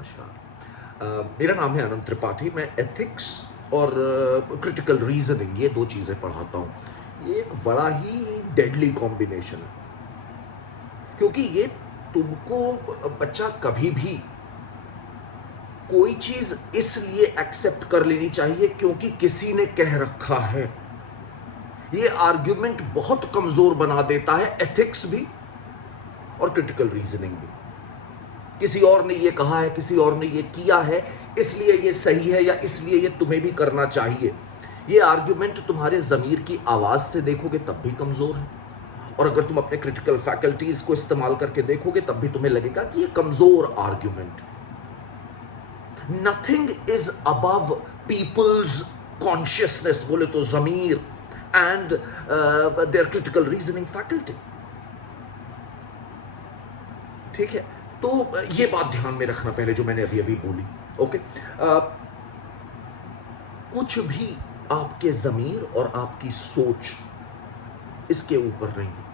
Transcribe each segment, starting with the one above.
नमस्कार। मेरा नाम है अनंत त्रिपाठी। मैं एथिक्स और क्रिटिकल रीजनिंग, ये दो चीज़ें पढ़ाता हूँ। ये एक बड़ा ही डेडली कॉम्बिनेशन है, क्योंकि ये तुमको बच्चा कभी भी कोई चीज़ इसलिए एक्सेप्ट कर लेनी चाहिए क्योंकि किसी ने कह रखा है। ये आर्ग्यूमेंट बहुत कमज़ोर बना देता है, एथिक्स भी और क्रिटिकल रीजनिंग भी। किसी और ने ये कहा है, किसी और ने ये किया है, इसलिए ये सही है या इसलिए ये तुम्हें भी करना चाहिए। ये आर्ग्यूमेंट तुम्हारे ज़मीर की आवाज़ से देखोगे तब भी कमज़ोर है, और अगर तुम अपने क्रिटिकल फैकल्टीज़ को इस्तेमाल करके देखोगे तब भी तुम्हें लगेगा कि ये कमज़ोर argument. Nothing is above people's consciousness, बोले तो ज़मीर and their critical reasoning faculty. ठीक है, तो ये बात ध्यान में रखना पहले जो मैंने अभी अभी बोली। ओके, कुछ भी आपके ज़मीर और आपकी सोच इसके ऊपर नहीं है।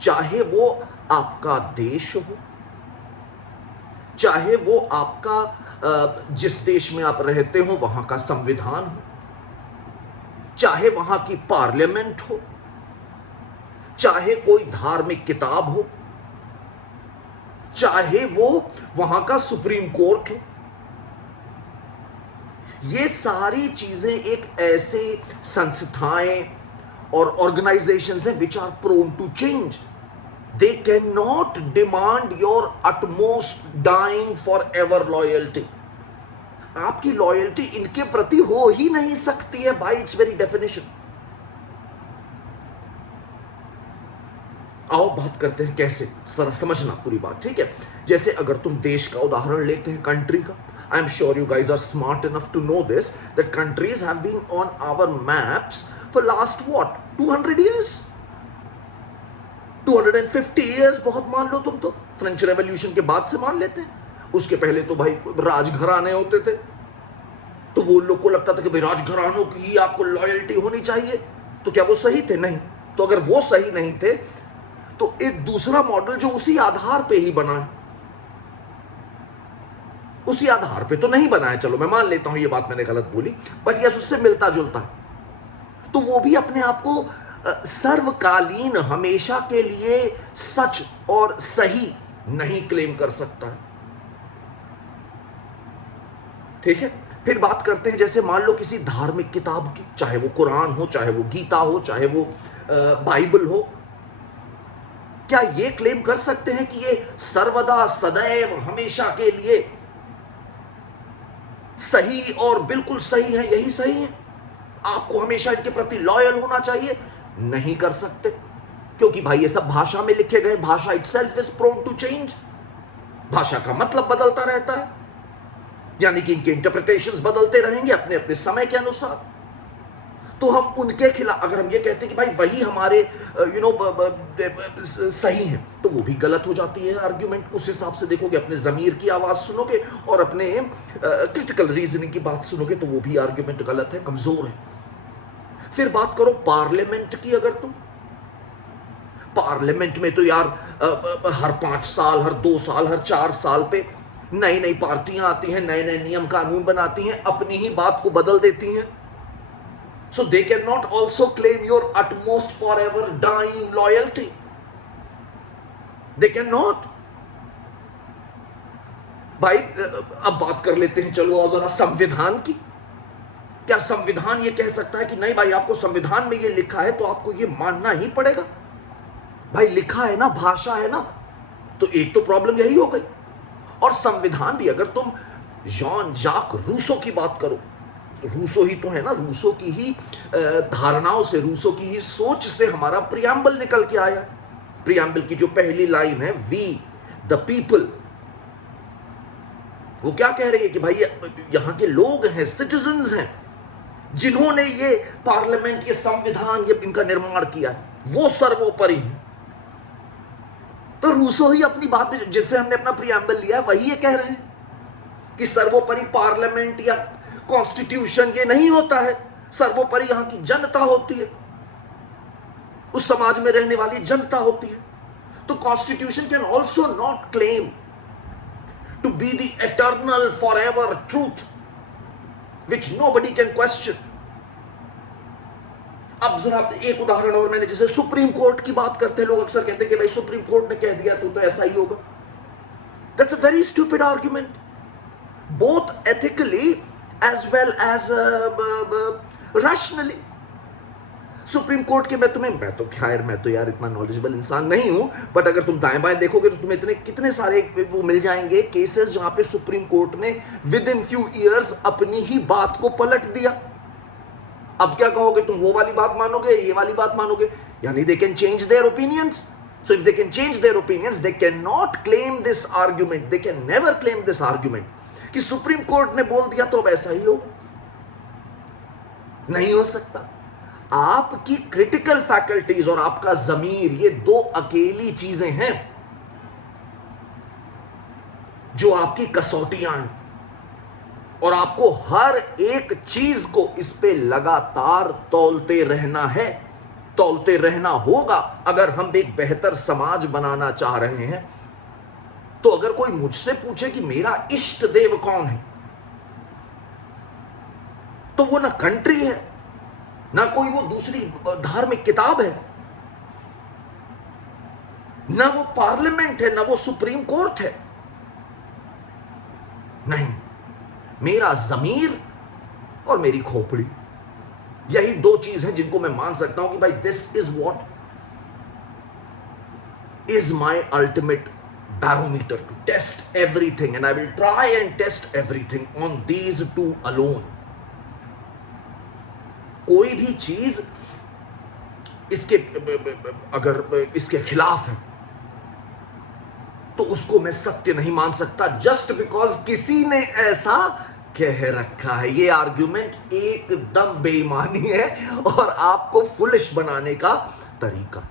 चाहे वो आपका देश हो, चाहे वो आपका जिस देश में आप रहते हो वहां का संविधान हो, चाहे वहां की पार्लियामेंट हो, चाहे कोई धार्मिक किताब हो, चाहे वो वहां का सुप्रीम कोर्ट हो। ये सारी चीजें एक ऐसे संस्थाएं और ऑर्गेनाइजेशंस हैं which are prone to change. They can not demand your utmost dying for ever loyalty. आपकी लॉयल्टी इनके प्रति हो ही नहीं सकती है बाय इट्स वेरी डेफिनेशन। आओ बात करते हैं कैसे, जरा समझना पूरी बात। ठीक है, जैसे अगर तुम देश का उदाहरण लेते हैं, कंट्री का, I am sure you guys are smart enough to know this that countries have been on our maps for last what 200 years, 250 years बहुत मान लो तुम तो। फ्रेंच रेवोल्यूशन के बाद से मान लेते हैं, उसके पहले तो भाई राजघराने होते थे, तो वो लोग को लगता था कि भाई राजघरानों की ही आपको लॉयल्टी होनी चाहिए। तो क्या वो सही थे? नहीं। तो अगर वो सही नहीं थे तो एक दूसरा मॉडल जो उसी आधार पे ही बना है, उसी आधार पे तो नहीं बना है, चलो मैं मान लेता हूं ये बात मैंने गलत बोली, बट यस उससे मिलता जुलता है। तो वो भी अपने आप को सर्वकालीन हमेशा के लिए सच और सही नहीं क्लेम कर सकता है। ठीक है, फिर बात करते हैं जैसे मान लो किसी धार्मिक किताब की, चाहे वो कुरान हो, चाहे वो गीता हो, चाहे वो बाइबल हो। क्या ये क्लेम कर सकते हैं कि ये सर्वदा सदैव हमेशा के लिए सही और बिल्कुल सही है, यही सही है, आपको हमेशा इनके प्रति लॉयल होना चाहिए? नहीं कर सकते, क्योंकि भाई ये सब भाषा में लिखे गए, भाषा itself is prone to change. भाषा का मतलब बदलता रहता है, यानी कि इनके इंटरप्रिटेशंस बदलते रहेंगे अपने अपने समय के अनुसार। तो हम उनके खिलाफ अगर हम ये कहते हैं कि भाई वही हमारे सही है, तो वो भी गलत हो जाती है आर्ग्यूमेंट। उस हिसाब से देखोगे, अपने ज़मीर की आवाज़ सुनोगे और अपने क्रिटिकल रीजनिंग की बात सुनोगे, तो वो भी आर्ग्यूमेंट गलत है, कमज़ोर है। फिर बात करो पार्लियामेंट की। अगर तुम पार्लियामेंट में तो यार हर 5 साल, हर 2 साल, हर 4 साल पे नई नई पार्टियां आती हैं, नए नए नियम कानून बनाती हैं, अपनी ही बात को बदल देती हैं। So they cannot also claim your utmost forever dying loyalty. They cannot. भाई अब बात कर लेते हैं, चलो और जरा संविधान की। क्या संविधान ये कह सकता है कि नहीं भाई आपको संविधान में ये लिखा है तो आपको ये मानना ही पड़ेगा? भाई लिखा है ना, भाषा है ना, तो एक तो प्रॉब्लम यही हो गई। और संविधान भी अगर तुम जॉन जाक रूसो की बात करो, रूसो ही तो है ना, रूसो की ही धारणाओं से, रूसो की ही सोच से हमारा प्रियम्बल निकल के आया। प्रियम्बल की जो पहली लाइन है, वी द पीपल, वो क्या कह रही है कि भाई यहां के लोग हैं, सिटीजन्स हैं, जिन्होंने ये पार्लियामेंट, ये संविधान, ये इनका निर्माण किया है, वो सर्वोपरि है। तो रूसो ही अपनी बात में, जिनसे हमने अपना प्रियम्बल लिया है, वही ये कह रहे हैं कि सर्वोपरि पार्लियामेंट या कॉन्स्टिट्यूशन ये नहीं होता है, सर्वोपरि यहां की जनता होती है, उस समाज में रहने वाली जनता होती है। तो constitution can also not claim to be the eternal forever truth which nobody can question. अब जरा एक उदाहरण और, मैंने जैसे सुप्रीम कोर्ट की बात करते हैं, लोग अक्सर कहते हैं कि भाई सुप्रीम कोर्ट ने कह दिया तो ऐसा ही होगा. That's a very stupid argument, both ethically as well as rationally. Supreme court के मैं तो यार इतना नॉलेजेबल इंसान नहीं हूं, बट अगर तुम दाएं बाएं देखोगे तो तुम्हें इतने कितने सारे वो मिल जाएंगे केसेस जहां पे सुप्रीम कोर्ट ने विद इन फ्यू इयर्स अपनी ही बात को पलट दिया. अब क्या कहोगे तुम, वो वाली बात मानोगे, ये वाली बात मानोगे? यानी they can change their opinions. So if they can change their opinions, they cannot claim this argument. They can never claim this argument कि सुप्रीम कोर्ट ने बोल दिया तो अब ऐसा ही हो. नहीं हो सकता. आपकी क्रिटिकल फैकल्टीज और आपका जमीर, ये दो अकेली चीजें हैं जो आपकी कसौटियां हैं, और आपको हर एक चीज को इस पे लगातार तौलते रहना है, तौलते रहना होगा अगर हम एक बेहतर समाज बनाना चाह रहे हैं. तो अगर कोई मुझसे पूछे कि मेरा इष्ट देव कौन है, तो वो ना कंट्री है, ना कोई वो दूसरी धार्मिक किताब है, ना वो पार्लियामेंट है, ना वो सुप्रीम कोर्ट है. नहीं, मेरा जमीर और मेरी खोपड़ी, यही दो चीज हैं जिनको मैं मान सकता हूं कि भाई this is what is my ultimate barometer to test everything, and I will try and test everything on these two alone. कोई भी चीज इसके अगर इसके खिलाफ है तो उसको मैं सत्य नहीं मान सकता, जस्ट बिकॉज किसी ने ऐसा कह रखा है. ये आर्ग्यूमेंट एकदम बेईमानी है और आपको फुलिश बनाने का तरीका.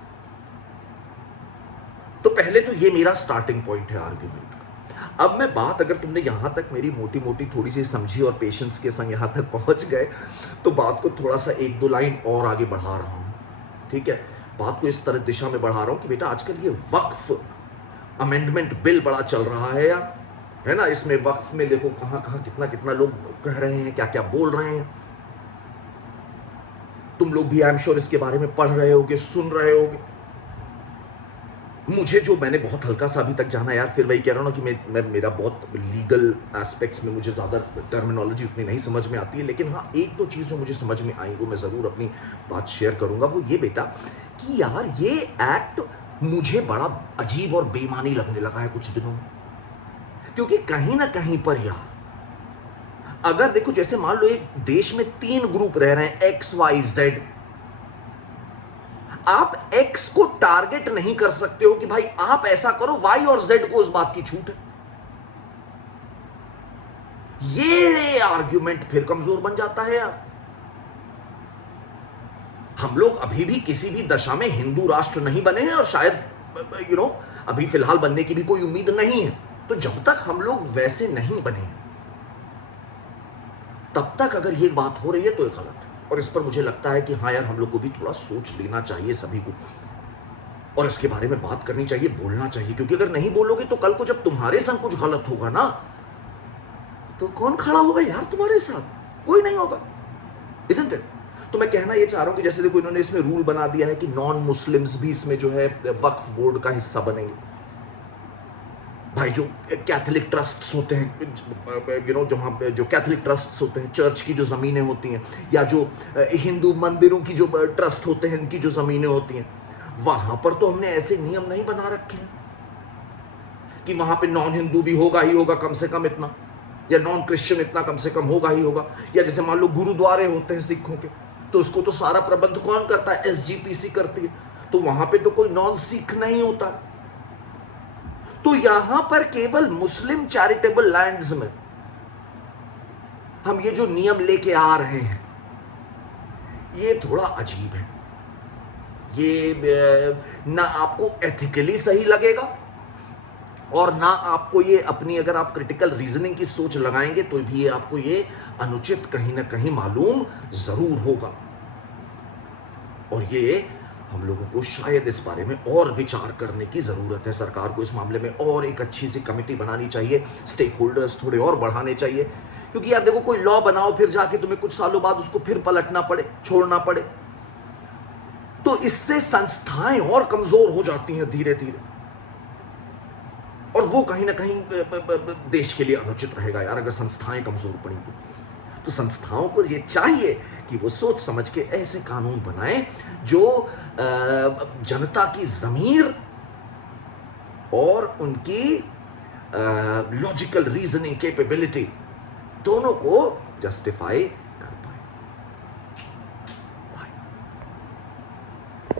तो पहले तो ये मेरा स्टार्टिंग पॉइंट है आर्ग्यूमेंट का. अब मैं बात, अगर तुमने यहां तक मेरी मोटी मोटी थोड़ी सी समझी और पेशेंस के संग यहां तक पहुंच गए, तो बात को थोड़ा सा एक दो लाइन और आगे बढ़ा रहा हूं. ठीक है, बात को इस तरह दिशा में बढ़ा रहा हूं कि बेटा आजकल ये वक्फ अमेंडमेंट बिल बड़ा चल रहा है यार, है ना. इसमें वक्फ में देखो कहां कहां कितना कितना लोग कह रहे हैं, क्या क्या बोल रहे हैं. तुम लोग भी आई एम श्योर इसके बारे में पढ़ रहे होगे, सुन रहे होगे. मुझे जो, मैंने बहुत हल्का सा अभी तक जाना यार, फिर वही कह रहा हूं ना कि मैं मेरा बहुत लीगल एस्पेक्ट्स में मुझे ज़्यादा टर्मिनोलॉजी उतनी नहीं समझ में आती है, लेकिन हाँ एक दो चीज़ जो मुझे समझ में आई वो मैं ज़रूर अपनी बात शेयर करूंगा. वो ये बेटा कि यार ये एक्ट मुझे बड़ा अजीब और बेईमानी लगने लगा है कुछ दिनों में. क्योंकि कहीं ना कहीं पर यार, अगर देखो जैसे मान लो एक देश में 3 ग्रुप रह रहे हैं, एक्स वाई जेड, आप एक्स को टारगेट नहीं कर सकते हो कि भाई आप ऐसा करो, वाई और जेड को उस बात की छूट है. ये आर्ग्यूमेंट फिर कमजोर बन जाता है यार. हम लोग अभी भी किसी भी दशा में हिंदू राष्ट्र नहीं बने हैं और शायद अभी फिलहाल बनने की भी कोई उम्मीद नहीं है. तो जब तक हम लोग वैसे नहीं बने तब तक अगर ये बात हो रही है तो ये गलत है. और इस पर मुझे लगता है कि हाँ यार, हम लोग को भी थोड़ा सोच लेना चाहिए सभी को, और इसके बारे में बात करनी चाहिए, बोलना चाहिए. क्योंकि अगर नहीं बोलोगे तो कल को जब तुम्हारे संग कुछ गलत होगा ना, तो कौन खड़ा होगा यार तुम्हारे साथ? कोई नहीं होगा, isn't it? तो मैं कहना ये चाह रहा हूं कि जैसे देखो इन्होंने इसमें रूल बना दिया है कि नॉन मुस्लिम्स भी इसमें जो है वक्फ बोर्ड का हिस्सा बनेंगे. भाई जो कैथोलिक ट्रस्ट्स होते हैं, जहाँ जो कैथोलिक ट्रस्ट्स होते हैं, चर्च की जो ज़मीनें होती हैं, या जो हिंदू मंदिरों की जो ट्रस्ट होते हैं, इनकी जो ज़मीनें होती हैं, वहाँ पर तो हमने ऐसे नियम नहीं बना रखे हैं कि वहाँ पे नॉन हिंदू भी होगा ही होगा कम से कम इतना, या नॉन क्रिश्चियन इतना कम से कम होगा ही होगा. या जैसे मान लो गुरुद्वारे होते हैं सिखों के, तो उसको तो सारा प्रबंध कौन करता है? SGPC करती है. तो वहाँ पे तो कोई नॉन सिख नहीं होता. तो यहां पर केवल मुस्लिम चैरिटेबल लैंड्स में हम ये जो नियम लेके आ रहे हैं, ये थोड़ा अजीब है. ये ना आपको एथिकली सही लगेगा, और ना आपको ये अपनी, अगर आप क्रिटिकल रीजनिंग की सोच लगाएंगे तो भी ये आपको ये अनुचित कहीं ना कहीं मालूम जरूर होगा. और ये हम लोगों को शायद इस बारे में और विचार करने की ज़रूरत है। सरकार को इस मामले में और एक अच्छी सी कमेटी बनानी चाहिए, स्टेक होल्डर्स थोड़े और बढ़ाने चाहिए। क्योंकि यार देखो, कोई लॉ बनाओ फिर जाके तुम्हें कुछ सालों बाद उसको फिर पलटना पड़े, छोड़ना पड़े, तो इससे संस्थाएं और कमज़ोर हो जाती हैं धीरे-धीरे। और वो कहीं न कहीं देश के लिए अनुचित रहेगा यार, अगर संस्थाएं कमज़ोर पड़ी तो संस्थाओं को ये चाहिए कि वो सोच समझ के ऐसे कानून बनाएं जो जनता की ज़मीर और उनकी लॉजिकल रीजनिंग कैपेबिलिटी दोनों को जस्टिफाई